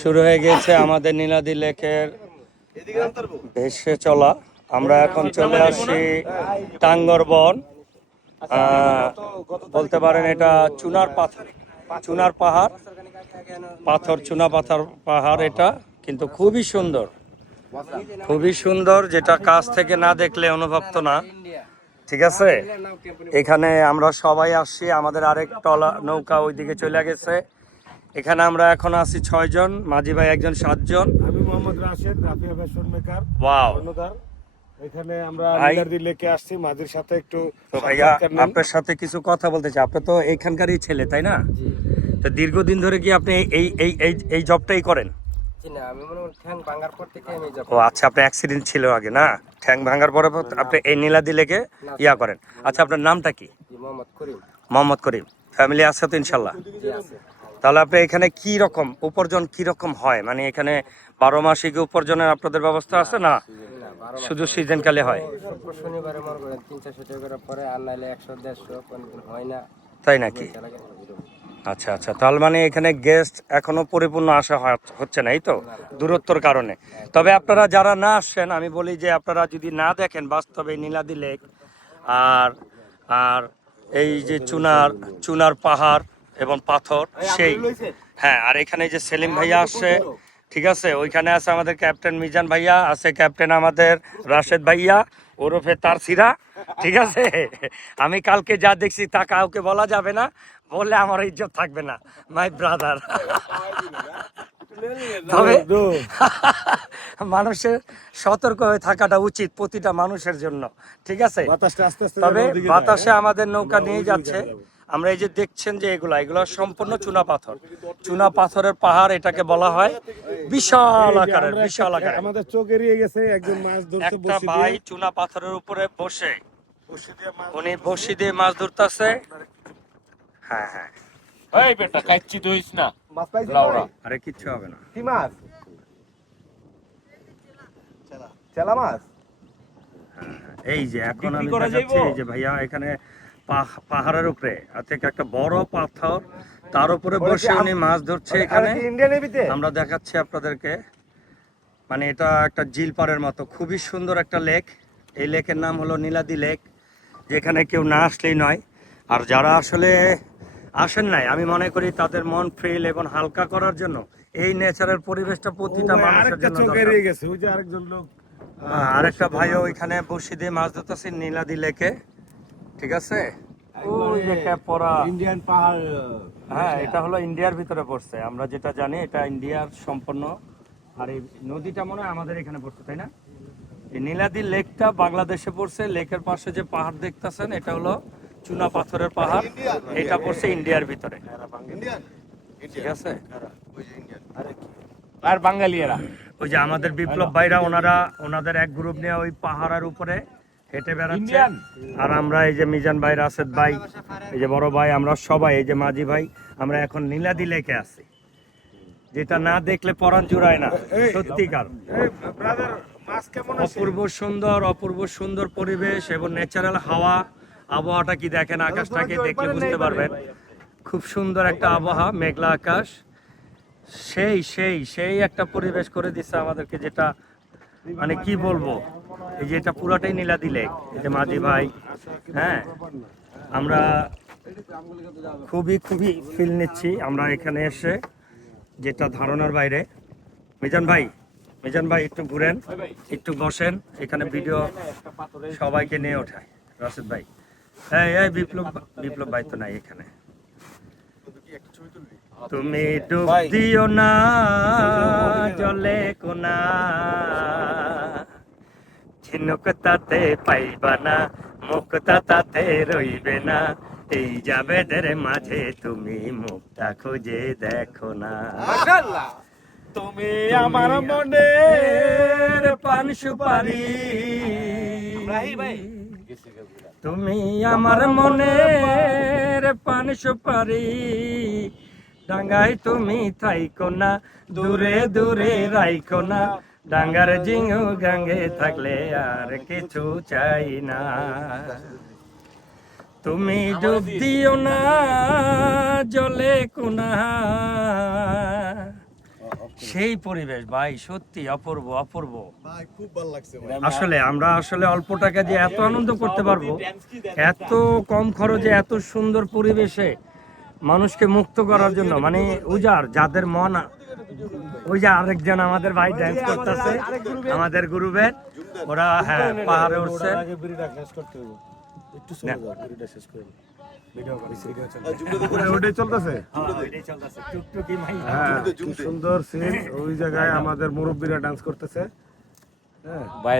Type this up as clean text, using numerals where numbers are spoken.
শুরু হয়ে গেছে আমাদের নীলাদ্রি লেকের ভেসে চলা। আমরা এখন চলে আসছি টাঙ্গরবন। বলতে পারেন এটা চুনার পাথর, চুনার পাহাড়, পাথর চুনা পাথর পাহাড়। এটা কিন্তু খুবই সুন্দর, খুবই সুন্দর, যেটা কাছ থেকে না দেখলে অনুভব তো না। ঠিক আছে, এখানে আমরা সবাই আসছি, আমাদের আরেক টলা নৌকা ওইদিকে চলে গেছে। এখানে আমরা এখন আছি 6 জন, মাঝি ভাই একজন 7 জন। আমি Mohammad Rashed, Rafia fashion maker. Wow. এখানে আমরা নীলাদ্রি লেকে আসছি মাঝির সাথে একটু। তো ভাইয়া আপনার সাথে কিছু কথা বলতে চাই। আপনি তো এইখানকারই ছেলে, তাই না? তো দীর্ঘদিন ধরে কি আপনি এই এই এই এই জবটাই করেন? ও আচ্ছা, আপনার অ্যাক্সিডেন্ট ছিল আগে না? ঠ্যাং ভাঙার পরে আপনি এই নীলাদ্রি লেকে ইয়া করেন। আচ্ছা, আপনার নামটা কি? মোহাম্মদ করিম। ফ্যামিলি আছে তো ইনশাল্লাহ? তাহলে আপনি এখানে কি রকম উপার্জন কি রকম হয়? মানে এখানে 12 মাসে কি উপার্জনের আপনাদের ব্যবস্থা আছে না শুধু সিজন কালে হয়? শনিবারে মনে করেন 300-400 টাকা করে পরে, আর নাইলে 100-150 কোনদিন হয় না। তাই নাকি? আচ্ছা আচ্ছা, তাহলে মানে এখানে গেস্ট এখনো পরিপূর্ণ আসা হচ্ছে না, এই তো দূরত্বর কারণে। তবে আপনারা যারা না আসছেন, আমি বলি যে আপনারা যদি না দেখেন বাস্তবে নীলাদ্রি লেক আর আর এই যে চুনার পাহাড় এবং পাথর, সেই হ্যাঁ। আর এখানে যে সেলিম ভাইয়া আসছে, ঠিক আছে, ওইখানে আছে আমাদের ক্যাপ্টেন মিজান ভাইয়া, আছে ক্যাপ্টেন আমাদের রাশেদ ভাইয়া ওরফে তার সিরা। ঠিক আছে, আমি কালকে যা দেখছি তা কাউকে বলা যাবে না, বললে আমার ইজ্জত থাকবে না, মাই ব্রাদার। তবে মানুষের সতর্ক হয়ে থাকাটা উচিত প্রতিটা মানুষের জন্য। ঠিক আছে, তবে বাতাসে আমাদের নৌকা নিয়ে যাচ্ছে। আমরা এই যে দেখছেন যে এগুলো সম্পূর্ণ চুনা পাথর, চুনা পাথরের পাহাড় এটাকে বলা হয়। বিশাল আকারের, বিশাল আকারের। আমাদের চোখ এড়িয়ে গেছে, একজন মাছ ধরছে একটা ভাই চুনা পাথরের উপরে বসে উনি বসি দিয়ে মাছ ধরতেছে। হ্যাঁ হ্যাঁ, এই বেটা কাচ্চি দইস না, মাছ পাইছি। আরে কিচ্ছু হবে না। কি মাছ? চেলা মাছ। এই যে এখন আমি দেখাচ্ছি, এই যে ভাইয়া এখানে পাহাড়ের উপরে থেকে একটা বড় পাথর, তার উপরে বসে উনি মাছ ধরছে। এখানে আমরা দেখাচ্ছি আপনাদেরকে, মানে এটা একটা ঝিল পাড়ের মতো, খুবই সুন্দর একটা লেক। এই লেকের নাম হলো নীলাদ্রি লেক, যেখানে কেউ না আসলেই নয়। আর যারা আসলে আসেন নাই, আমি মনে করি তাদের মন ফ্রিল এবং হালকা করার জন্য এই নেচারের পরিবেশটা প্রতিটা মানুষের জন্য দরকার। আরেকটা ভাইও ওইখানে বসি দিয়ে মাছ ধরতেছে নীলাদ্রি লেকে। ঠিক আছে, ওই যে ক্যাপরা ইন্ডিয়ান পাহাড়। হ্যাঁ, এটা হলো ইন্ডিয়ার ভিতরে পড়ছে, আমরা যেটা জানি এটা ইন্ডিয়ার সম্পূর্ণ। আর এই নদীটা মনে হয় আমাদের এখানে পড়ছে, তাই না? এই নীলাদ্রি লেকটা বাংলাদেশে পড়ছে। লেকের পাশে যে পাহাড় দেখতেছেন এটা হলো চুনা পাথরের পাহাড়, এটা পড়ছে ইন্ডিয়ার ভিতরে। ঠিক আছে, আর বাঙালিরা ওই যে আমাদের বিপ্লব ভাইরা, ওনাদের এক গ্রুপ নিয়ে ওই পাহাড়ের উপরে হেঁটে বেড়াচ্ছে। আর আমরা এই যে মিজান ভাই, রাশেদ ভাই, এই যে বড় ভাই, আমরা সবাই, এই যে মাঝি ভাই, আমরা এখন নীলাদ্রি লেকে আছি, যেটা না দেখলে পরাণ জুড়ায় না। সত্যিকার অপূর্ব সুন্দর পরিবেশ এবং ন্যাচারাল হাওয়া, আবহাওয়াটা কি দেখেন, আকাশটাকে দেখলে বুঝতে পারবেন। খুব সুন্দর একটা আবহাওয়া, মেঘলা আকাশ, সেই সেই সেই একটা পরিবেশ করে দিচ্ছে আমাদেরকে, যেটা মানে কি বলবো। এই যে এটা পুরাটাই নীলাদ্রি লেক, এই যে মাঝি ভাই, হ্যাঁ, আমরা খুবই ফিল নিচ্ছি আমরা এখানে এসে, যেটা ধারণার বাইরে। মিজান ভাই একটু ঘুরেন, একটু বসেন, এখানে ভিডিও সবাইকে নিয়ে ওঠায়। রাশেদ ভাই, এই বিপ্লব ভাই তো নাই এখানে। তুমি ডুব দিও না জলে কোনা, ঝিনুক তাতে পাইবা না, মুক্তা তাতে রইবে না, এই জাবেদের মাঝে তুমি মুক্তা খুঁজে দেখো না। তুমি আমার মনের পান সুপারি, তুমি আমার মনের পান সুপারি, ডাঙ্গায় তুমি থাইকো না, দূরে দূরে রাইকো না, ডাঙ্গার জিঙু গাঙ্গে থাকলে আর কিছু চাই না। তুমি ডুব দিও না জলে কোনা, সেই পরিবেশ ভাই, সত্যি অপূর্ব অপূর্ব। ভাই খুব ভালো লাগছে ভাই। আসলে আমরা আসলে অল্প টাকা দিয়ে এত আনন্দ করতে পারবো, এত কম খরচে এত সুন্দর পরিবেশে মানুষকে মুক্ত করার জন্য, মানে উজাড় যাদের মন। ওই যে আরেকজন আমাদের ভাই ড্যান্স করতেছে আমাদের গ্রুপের, ওরা হ্যাঁ পাহাড়ে উঠছে। ওটার আগে বিড়িটা শেষ করতে হবে, একটু চলে যাও, বিড়িটা শেষ করে নাও। ওটাই চলতেছে। হ্যাঁ, কি সুন্দর সিন, ওই জায়গায় আমাদের মুরব্বীরা ডান্স করতেছে। হ্যাঁ ভাই